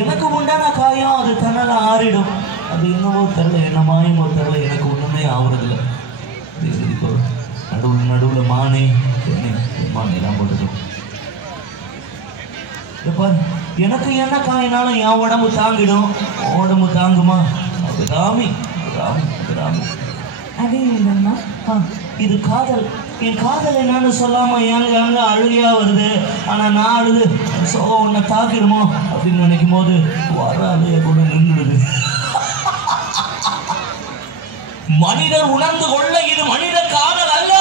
எனக்கு உண்டான காயம் அது தன்னால ஆறிடும். அது என்னவோ தெரில, என்ன மாயமோ தெரில, எனக்கு ஒன்றுமே ஆகுறதில்ல. நடுவில் நடுவில் மானே மானேலாம் போட்டுடும். எனக்கு என்ன காயினாலும் என் உடம்பு தாங்கிடும். உடம்பு தாங்குமா? அபிராமி அபிராமி அபிராமி. அது இல்லைன்னா இது காதல். என் காதல் என்னன்னு சொல்லாம எங்க அழுகையா வருது. ஆனா நான் அழுது உன்னை தாக்கிடுமோ அப்படின்னு நினைக்கும் போது வர அழுகைய கூட நின்றுடுது. மனிதர் உணர்ந்து கொள்ள இது மனித காதல் அல்ல.